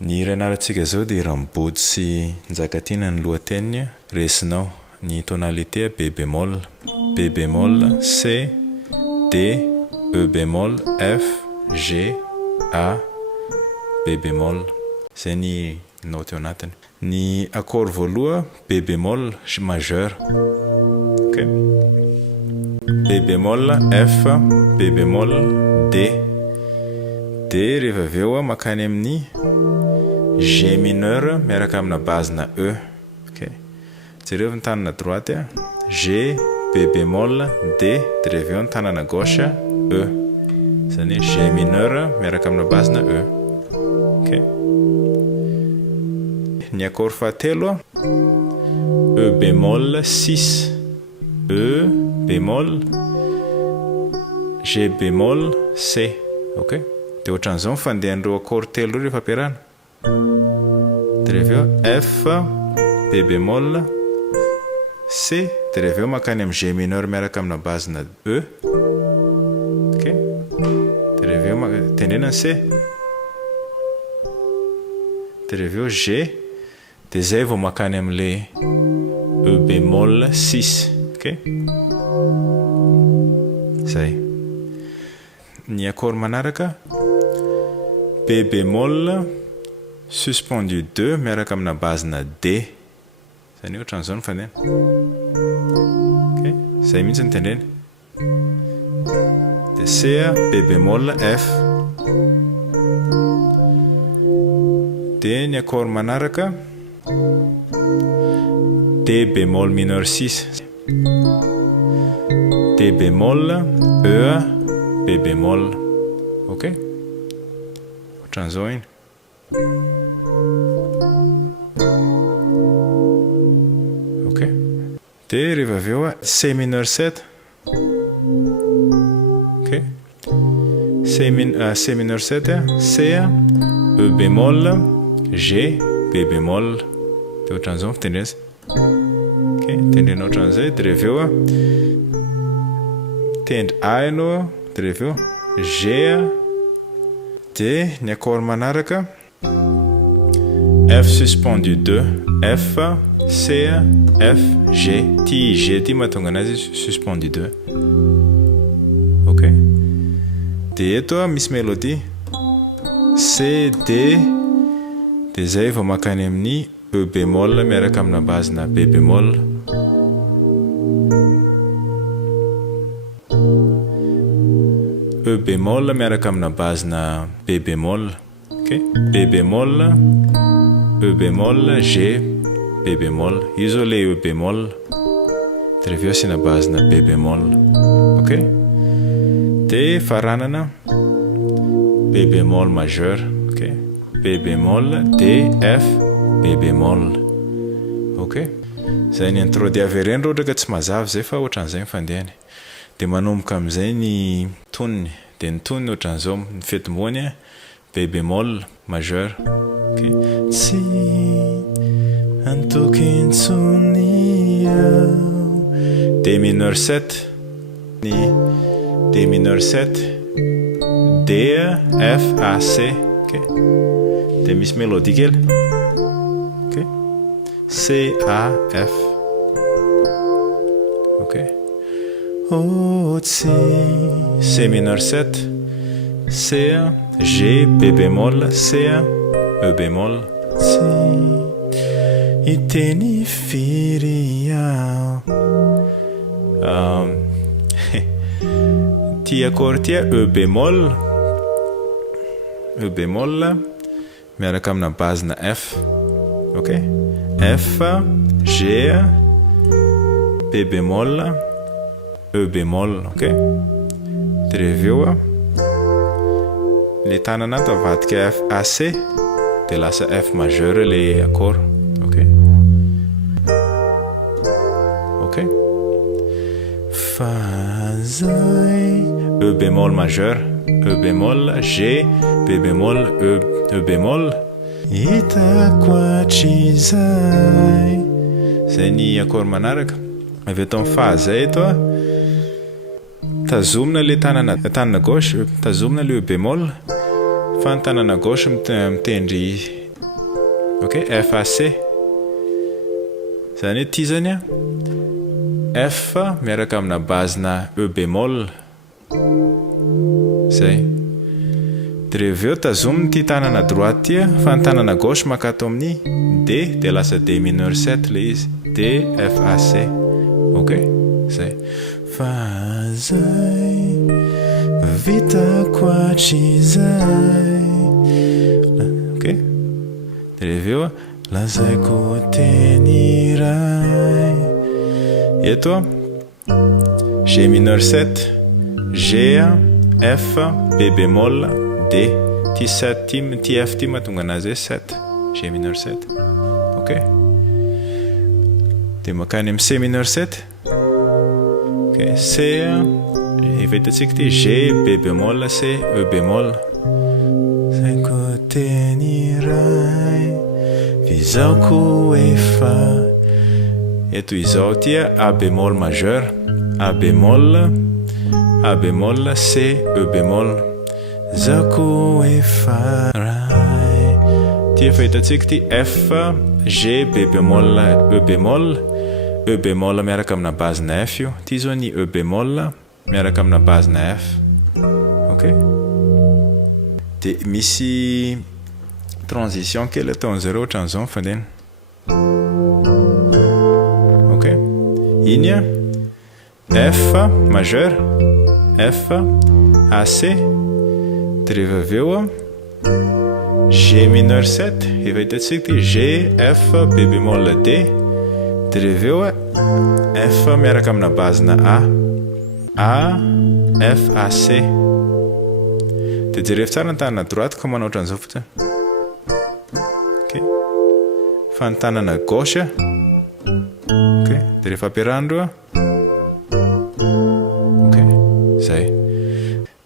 Ny irenarantsika zao dia rambody sy njakatiana ny lohateniny resinao ny tonalité B bémol, B bémol, C, D, E bémol, F, G, A, B bémol. Zay ny note ao anatiny. Ny accord voaloha B bémol majeur. OK. B bémol, F, B bémol, D. D rehefa avy eo makany amin'ny G mineur miaraka amina base na E. OK. Jereo ny tanana droite G, B bémol, D, de rehefa eo ny tanana gauche E. Zany G mineur miaraka amina base na E. OK. Ny accord fahatelo E bémol 6, E bémol, G bémol, C. OK. De ohatran'izao fandehan'ireo accord telo rehefa ampiarahana. De rehefa eo F, B bémol, C, de rehefa eo makany amin'ny G mineur miaraka amina base na E. OK. De rehefa eo tendrena C. De rehefa eo G, de zay vao makany amin'le E bémol 6. OK. Zay. Ny accord manaraka B bémol suspendu 2 miaraka amina base na D. Zany ohatran'izao ny fandehana. OK. Zay mihitsy ny tendreny. De C, B bémol, F. De ny accord manaraka D bémol mineur 6, D bémol, E, B bémol. OK. Ohatran'izao iny. OK. De rehefa avy eo C mineur 7. OK. C mineur 7, C, E bémol, G, B bémol. De ohatran'izao fitendrena. OK. Tendrena ohatran'izay de rehefa eo tendre A ianao de rehefa eo G. De ny accord manaraka F suspendu 2, F, C, F, G. Ty G ty mahatonga anazy suspendu 2. OK. De eto misy mélodie C, D. De zay vao makany amin'ny E bémol miaraka amina base na B bémol. E bémol miaraka amina base na B bémol. OK. B bémol, E bémol, G, B bémol. Isolé E bémol. De rehefa eo asina base na B bémol. OK. De faranana B bémol majeur. OK. B bémol, D, F, B bémol. OK. Zay ny intro dia avereny raha ohatra ka tsy mazava zay fa ohatran'izay ny fandehany. De manomboka amin'izay ny toniny. De ny toniny ohatran'izao ny fetim-boany B bémol majeur. OK. Tsy antokitsony D mineur 7. Ny D mineur 7, D, F, A, C. OK. De misy mélodie kely. OK. C, A, F. OK. Oh, C mineur 7, C, G, B bémol, C, E bémol. Iteny firy ty accord ty E bémol. E bémol miaraka amina base na F. OK. F, G, B bémol, E bémol. OK. De rehefa eo le tanana ato avadika F, A, C. De lasa F majeur le accord. OK. OK. Fazay E bémol majeur, E bémol, G, B bémol, E bémol. Hitako hatrizay. Zay ny accord manaraka. Avy eto amin'ny fazay eto tazomina le tanana gauche, tazomina le E bémol, fa ny tanana gauche mitendry ok, F A C zany hoe ty zany a F miaraka amina bazina E bémol zay de reveo tazominy ty tanana droite ty fa ny tanana gauche makato amin'ny D de lasa D mineur 7 le izy D F A C ok zay fa zay vitako hatrizay ok de reveo lazaiko teny iray eto G mineur 7 G F B bémol D ty 7 ty F ty mahatonga anazy hoe 7 G mineur 7 ok de makany amin'ny C mineur 7 ok C efa hitatsika ty G B bémol C E bémol zaiko teny iray fizaoko efa eto izao ty A bémol majeur A bémol C E bémol zako efa ray ty efa hitatsika ty F G B bémol E bémol miaraka amina bazina F io ty zao ny E bémol miaraka amina bazina F ok de misy transition kely ataon'zareo ohatran'izao mifandena ok iny F majeur F AC de rehefa aveo G mineur 7 efa hitatsika ty G F B bémol D de reveo F miaraka amina bazina A F A C de jerevy tsara ny tanana droite ka manao ohatran'izao fotsiny ok fa ny tanana gauche ok de rehefa ampiarahana ok zay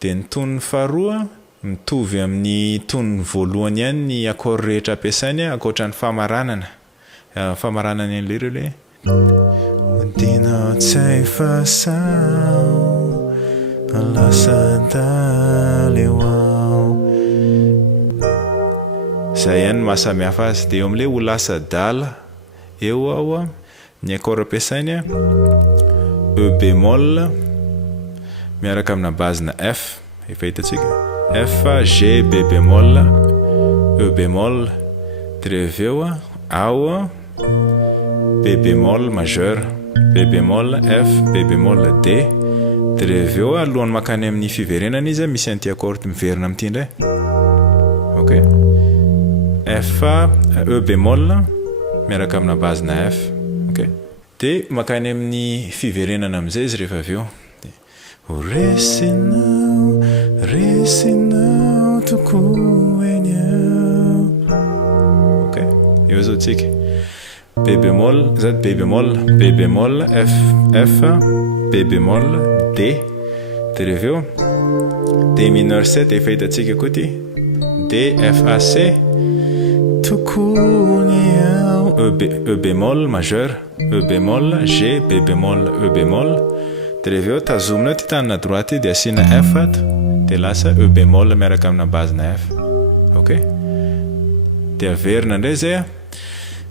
de ny tonony faharoa mitovy amin'ny tonony voalohany ihany ny accord rehetra ampiasainy ankoatran'ny famaranany an'le ireo le dina tsay fasao lasa daleo zay ihany mahasamihafa azy de eo am'le ho lasa dala eo ao ny accord ampiasainy E bémol miaraka amina bazina F efa hitatsika F G B bémol E bémol de reveo ao B bémol majeur B bémol F B bémol D de reveo alohany makany amin'ny fiverenana izy misy an'ity accord miverina amin'ity indray ok F E bémol miaraka amina bazina F ok de makany amin'ny fiverenana amin'izay izy rehefa aveo resinao toko eny ok eo zao tsika B bémol zat B bémol F B bémol D de reveo D mineur 7 efa hitatsika koa ty D F A C tokony ao E bémol majeur E bémol G B bémol E bémol de reveo tazomina ty tanana droite de asina F ato de lasa E bémol miaraka amina bazina F ok de averina indray zay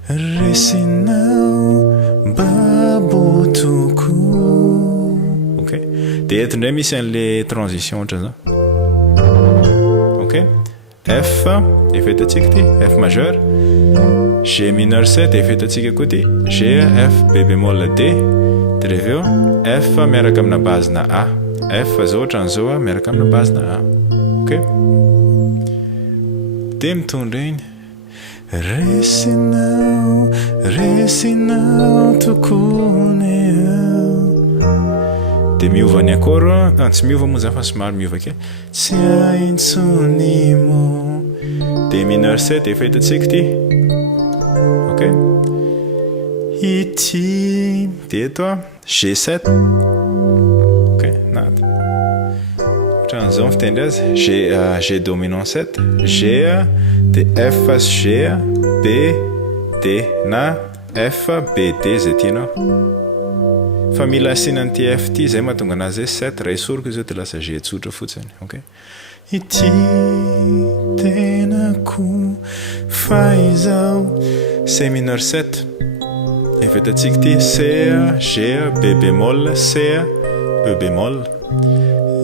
resinao babo toko ok de eto indray misy an'le transition ohatran'izao ok F efa hitatsika ty F majeur G mineur 7 efa hitatsika koa ty G F B bémol D de reveo F miaraka amina bazina A F zao ohatran'izao miaraka amina bazina A ok de mitondra iny resinao tokony ao de miova ny accord tsy miova moa zany fa somary miova ke tsy aintsony mo D mineur 7 efa hitatsika ty ok ity de eto G7 ok nada ohatran'izao mifitendry azy G dominant 7 G de F G B D na F B D zay tianao fa mila asinany ty F ty zay mahatonga anazy 7 raha isoriko izy eo de lasa G tsotra fotsiny ok ity tenako fa izao C mineur 7 Efetantsika ty C G B bémol C E bémol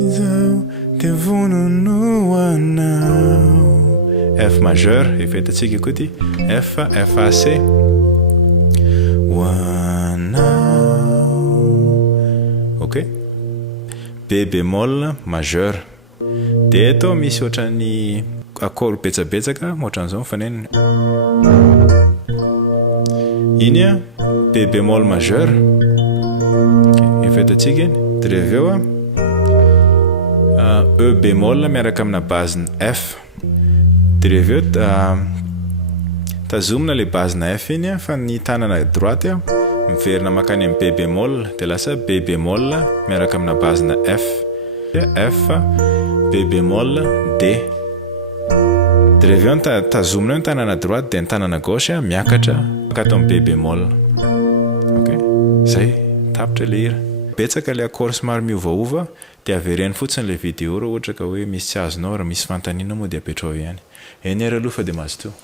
izao te vonono anao F majeur efetantsika koa ty F AC ok B bémol majeur dia atao misy ohatran'ny accord betsabetsaka ohatran'izao mifanenana iny a B bémol majeur efetantsika iny dia rehefa eo E bémol miaraka amina base F dia rehefa eo tazomina le base na F iny fa ny tanana droite miverina makany amin'ny B bémol dia lasa B bémol miaraka amina base na F F B bémol D dia rehefa eo tazomina ny tanana droite dia ny tanana gauche miakatra makato amin'ny B bémol ok zay tapitra le hira betsaka le accord somary miovaova dia avereny fotsiny le vidéo raha ohatra ka hoe misy tsy azonao raha misy fantaniana moa dia apetrao ihany eny ary aloha fa dia mazotoa